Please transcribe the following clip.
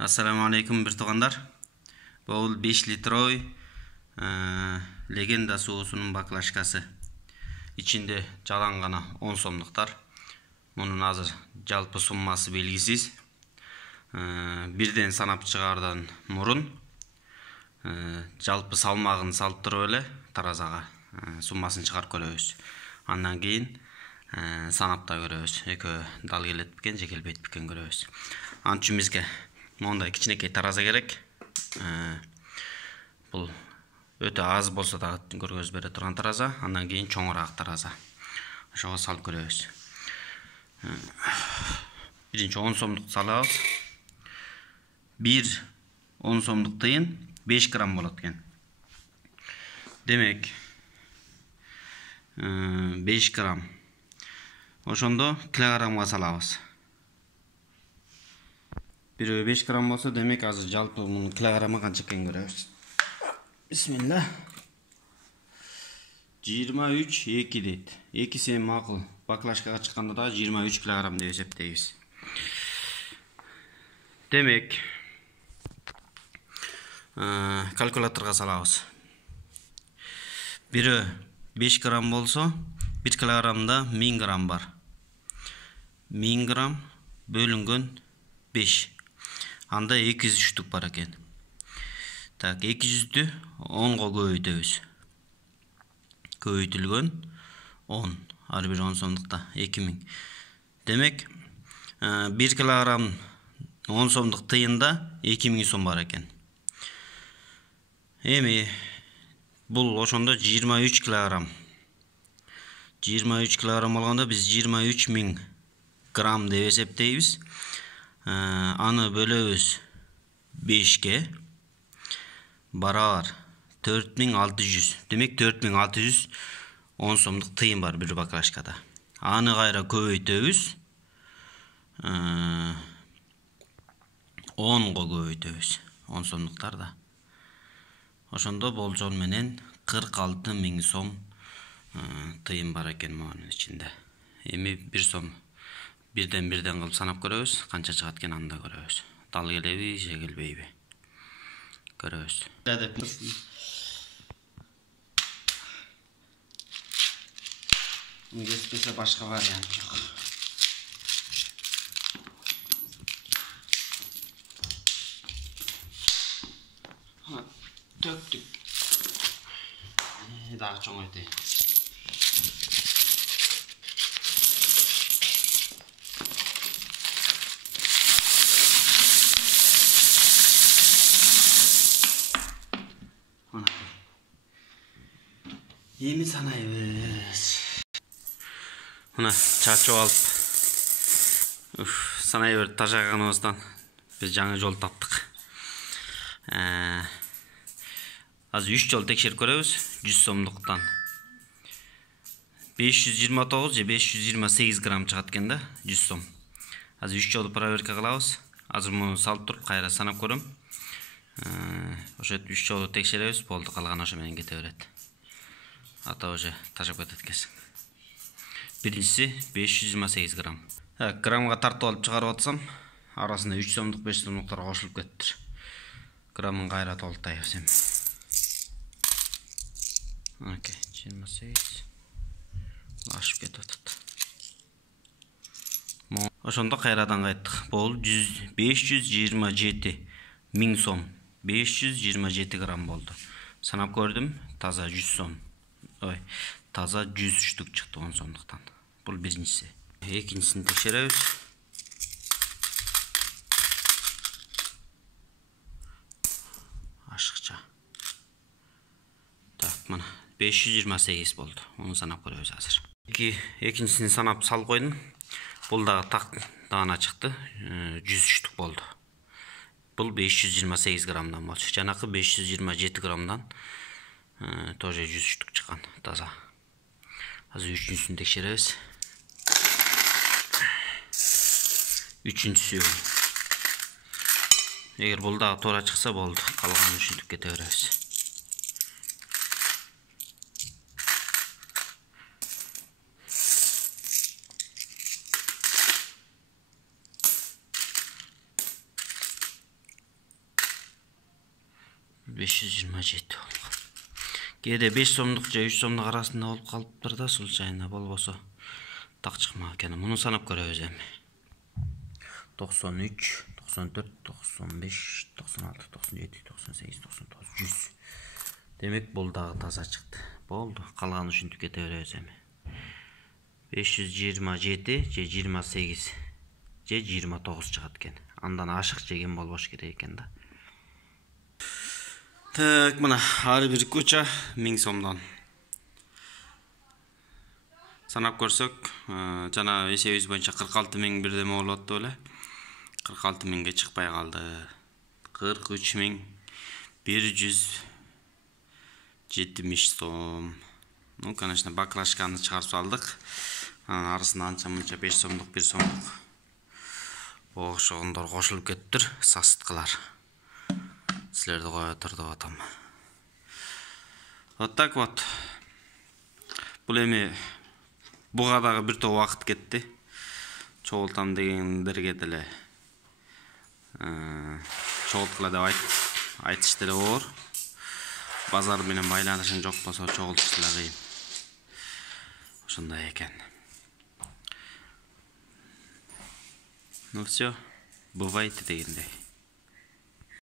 Assalamu alaikum bir tuğanlar. Bu 5 litroy Legenda soğusunun baklashkası. İçinde жалангана 10 сомдуктар. Bunun azır жалпы summасы belgisiz. Birden sanap çıgardan murun жалпы salmağını salıp turup ele tarazага summaсын çıgarıp көрөбүз. Andan keyin sanapta көрөбүz. Ekö dal kelet biken же келбейт бикен көрөбүz. An үчүн бизге мондай кичинекей тараза керек. Бул өтө аз болсо да көргөз бере турган тараза, андан кийин чоңураак тараза. Ошого салып көрөбүз. Биринчи 10 сомдук салабыз. 1 10 сомдук тыйын 5 грамм болот экен. Демек 5 грамм. Ошондо килограммга салабыз. 5 грамм болсо, демек азыр жалпы мунун килограммы канча экенин көрөбүз. Бисмилла. 23,2 дейт. 2 макул. Баклашкага чыкканда да 23 килограмм деп эсептейбиз. Демек калькуляторго салабыз. 5 грамм болсо, 1 килограммда 1000 грамм бар. 1000 грамм бөлүнгөн 5. Анда 203'lük бар экен. Так, 200'dü 10'ga көбөйтөбүз. Көбөйтүлгөн 10. Ар бир 10 сомдукта 2000. Демек 1 килограмм 10 сомдук тыйында 2000 сом бар экен. Эми бул ошондо 23 килограмм. 23 килограмм болгондо биз 23.000 грамм деп эсептейбиз. Аны бөлөбүз 5ке. Барабар 4600. Демек 4600 10 сомдук тыйын бар бир баклашкада. Аны кайра көбөйтөбүз. 10'го көбөйтөбүз. 10 сомдуктарда. Ошондо болжол менен 46.000 сом тыйын бар экен монун ичинде. Эми 1 сом birden кылып санап көрөбүз, канча чыгат экен анда көрөбүз. Дал келеби, же келбейби? Көрөбүз. Кеспесе башка вариант жок. Төктүк. Дагы чоңойтайын. Эми санайбыз. Мына чачып алып, санай берип тажаганыбыздан биз жаңы жол таптык. Азыр 3 жол текшерип көрөбүз. 100 сомдуктан 529 же 528 грамм чыгат экен да, 100 сом. Азыр 3 жолду проверка кылабыз. Азыр муну салып туруп кайра санап көрөм. Ошо 3 жолду текшеребиз, болду, калган ошо менен кете берет. Ата уже тажап кетет экенсиң. Биринчиси 528 грамм. Граммга тартып алып чыгарып атсам, арасында 3 сомдук 5 сомдуктар кошулуп кеттир. Граммын кайра толтурайбыз эми. Окей, 28. Ашып кетип атат. Ошондо кайрадан кайттык. Болду 527 миң сом. 527 грамм болду. Санап көрдүм, таза 100 сом. Ой, таза 103'lük чыкты 10 сомдуктан. Бул биринчиси. Экинчисин текшеребиз. Ашыкча. Так, мына 528 болду. Onu санап көрөбүз азыр. Экинчисин санап салып койдум. Бул дагы так даана чыкты. 103'lük болду. Бул 528 граммдан болчу. Жанакы 527 граммдан тоже 103'lük чыккан, таза. Азыр үчүнчүсүн текшеребиз. Үчүнчүсү. Эгер бул дагы туура чыкса болду. Калган үчүнтүп кете беребиз. 527 болуп калды. Кээде 5 сомдук же 3 сомдук арасында болуп калыптыр да, случайно болбосо так чыкмак экен. Муну санап көрөбүз эми. 93, 94, 95, 96, 97, 98, 99, 100. Демек бул дагы таза чыкты. Болду. Калган ушинтип кете беребиз эми. 527 же 28 же 29 чыгат экен. Андан ашык жеген болбош керек экен да. Так, мына ар бир куча 1000 сомдон. Санап көрсөк, жана эсебибиз боюнча 46.000 бирдеме болот деп эле. 46.000ге чыкпай калды. 43.170 сом. Ну, конечно, баклашканы чыгарып салдык. Анын арасына анча-мынча 5 сомдук, 1 сомдук окшогондор кошулуп кетиптир, сасыткылар. Силерди кое тур деп атам. Вот так вот. Бул эми буга дагы бир топ убакыт кетти. Чогултам дегендерге деле чогулткыла деп айтыш деле оор. Базар менен байланышың жок болсо чогултуш деле кыйын. Ошондой экен. Ну все, бывает дегендей.